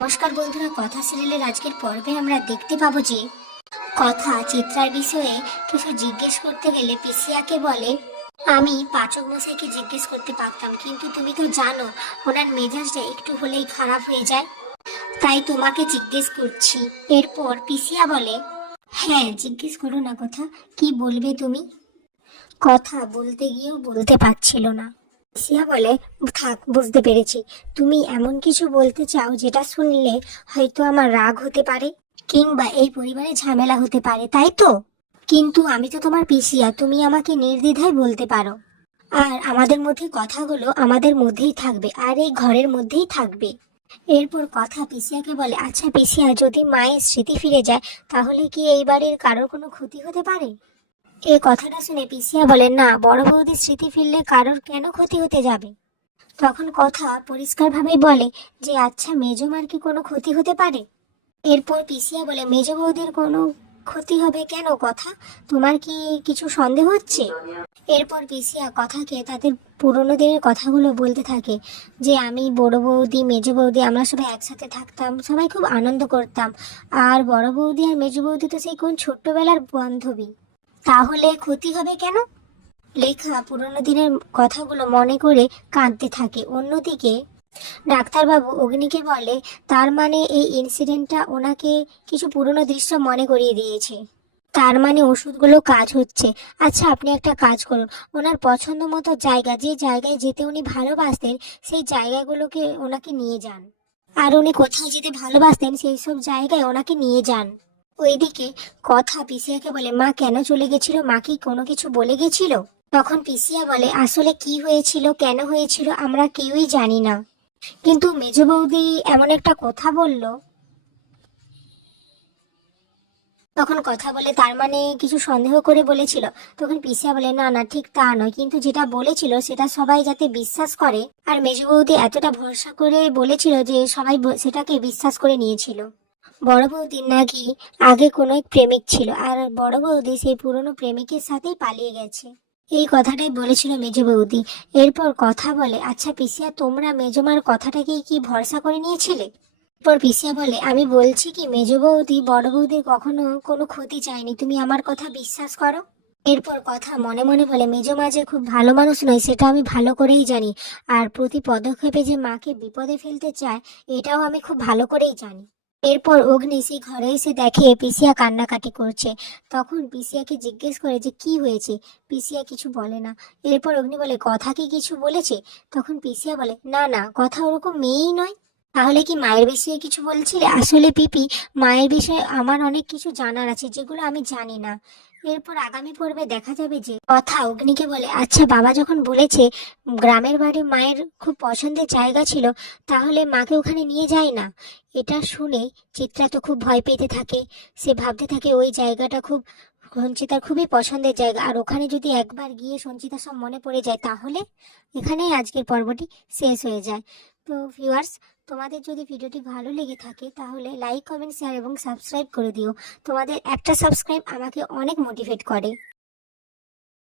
নমস্কার বন্ধুরা, কথা সিরিয়ালের আজকের পর্বে আমরা দেখতে পাবো যে কথা চিত্রার বিষয়ে কিছু জিজ্ঞেস করতে গেলে পিসিয়াকে বলে, আমি পাচক মশাইকে জিজ্ঞেস করতে পারতাম, কিন্তু তুমি তো জানো ওনার মেজাজটা একটু হলেই খারাপ হয়ে যায়, তাই তোমাকে জিজ্ঞেস করছি। এরপর পিসিয়া বলে, হ্যাঁ জিজ্ঞেস করো না কথা, কি বলবে তুমি? কথা বলতে গিয়েও বলতে পারছিল না। সিয়া বলে, থাক বুঝতে পেরেছি, তুমি এমন কিছু বলতে চাও যেটা শুনলে হয়তো আমার রাগ হতে পারে, কিংবা এই পরিবারে ঝামেলা হতে পারে, তাই তো? কিন্তু আমি তো তোমার পিসিয়া, তুমি আমাকে নির্দ্বিধায় বলতে পারো। আর আমাদের মধ্যে কথাগুলো আমাদের মধ্যেই থাকবে, আর এই ঘরের মধ্যেই থাকবে। এরপর কথা পিসিয়াকে বলে, আচ্ছা পিসিয়া, যদি মায়ের স্মৃতি ফিরে যায় তাহলে কি এই বাড়ির কারোর কোনো ক্ষতি হতে পারে? এই কথাটা শুনে পিসিয়া বলে, না, বড় বৌদির স্মৃতি ফিরলে কারোর কেন ক্ষতি হতে যাবে? তখন কথা পরিষ্কারভাবেই বলে যে, আচ্ছা মেজমার কি কোনো ক্ষতি হতে পারে? এরপর পিসিয়া বলে, মেজ বৌদির কোনো ক্ষতি হবে কেন? কথা, তোমার কি কিছু সন্দেহ হচ্ছে? এরপর পিসিয়া কথাকে তাদের পুরোনো দিনের কথাগুলো বলতে থাকে, যে আমি বড় বৌদি মেজ বৌদি আমরা সবাই একসাথে থাকতাম, সবাই খুব আনন্দ করতাম। আর বড় বৌদি আর মেজ বৌদি তো সেই কোন ছোট্টবেলার বান্ধবী, তাহলে ক্ষতি হবে কেন? লেখা পুরোনো দিনের কথাগুলো মনে করে কাঁদতে থাকে। অন্যদিকে ডাক্তারবাবু অগ্নিকে বলে, তার মানে এই ইনসিডেন্টটা ওনাকে কিছু পুরনো দৃশ্য মনে করিয়ে দিয়েছে, তার মানে ওষুধগুলো কাজ হচ্ছে। আচ্ছা আপনি একটা কাজ করুন, ওনার পছন্দ মতো জায়গা, যে জায়গায় যেতে উনি ভালোবাসতেন সেই জায়গাগুলোকে ওনাকে নিয়ে যান। আর উনি কোথায় যেতে ভালোবাসতেন সেই সব জায়গায় ওনাকে নিয়ে যান। ওইদিকে কথা পিসিয়াকে বলে, মা কেন চলে গেছিল? মা কি কোনো কিছু বলে গেছিল? তখন পিসিয়া বলে, আসলে কি হয়েছিল, কেন হয়েছিল আমরা কেউই জানি না, কিন্তু মেজ বৌদি এমন একটা কথা বলল। তখন কথা বলে, তার মানে কিছু সন্দেহ করে বলেছিল। তখন পিসিয়া বলে, না না, ঠিক তা নয়, কিন্তু যেটা বলেছিল সেটা সবাই যাতে বিশ্বাস করে, আর মেজ বৌদি এতটা ভরসা করে বলেছিল যে সবাই সেটাকে বিশ্বাস করে নিয়েছিল। বড় বৌদির নাকি আগে কোনো এক প্রেমিক ছিল, আর বড় বৌদি সেই পুরনো প্রেমিকের সাথেই পালিয়ে গেছে, এই কথাটাই বলেছিল মেজ বৌদি। এরপর কথা বলে, আচ্ছা পিসিয়া, তোমরা মেজমার কথাটাকেই কি ভরসা করে নিয়েছিলে? এরপর পিসিয়া বলে, আমি বলছি কি, মেজ বৌদি বড় বৌদির কখনো কোনো ক্ষতি চায়নি, তুমি আমার কথা বিশ্বাস করো। এরপর কথা মনে মনে বলে, মেজমা যে খুব ভালো মানুষ নয় সেটা আমি ভালো করেই জানি, আর প্রতি পদক্ষেপে যে মাকে বিপদে ফেলতে চায় এটাও আমি খুব ভালো করেই জানি। এরপর অগ্নি সেই ঘরে এসে দেখে পিসিয়া কান্নাকাটি করছে। তখন পিসিয়াকে জিজ্ঞেস করে যে কি হয়েছে। পিসিয়া কিছু বলে না। এরপর অগ্নি বলে, কথা কি কিছু বলেছে? তখন পিসিয়া বলে, না না, কথা ওরকম মেয়েই নয়। তাহলে কি মায়ের বিষয়ে কিছু বলছিলে? আসলে পিপি, মায়ের বিষয়ে আমার অনেক কিছু জানার আছে যেগুলো আমি জানি না। এরপর আগামী পর্বে দেখা যাবে যে কথা অগ্নিকে বলে, আচ্ছা বাবা যখন বলেছে গ্রামের বাড়ি মায়ের খুব পছন্দের জায়গা ছিল, তাহলে মাকে ওখানে নিয়ে যায় না। এটা শুনে চিত্রা তো খুব ভয় পেতে থাকে। সে ভাবতে থাকে ওই জায়গাটা খুব সঞ্চিতার খুবই পছন্দের জায়গা, আর ওখানে যদি একবার গিয়ে সঞ্চিতার সব মনে পড়ে যায় তাহলে এখানেই আজকের পর্বটি শেষ হয়ে যায়। তো ভিউয়ার্স, তোমাদের যদি ভিডিওটি ভালো লেগে থাকে তাহলে লাইক কমেন্ট শেয়ার এবং সাবস্ক্রাইব করে দিও। তোমাদের একটা সাবস্ক্রাইব আমাকে অনেক মোটিভেট করে।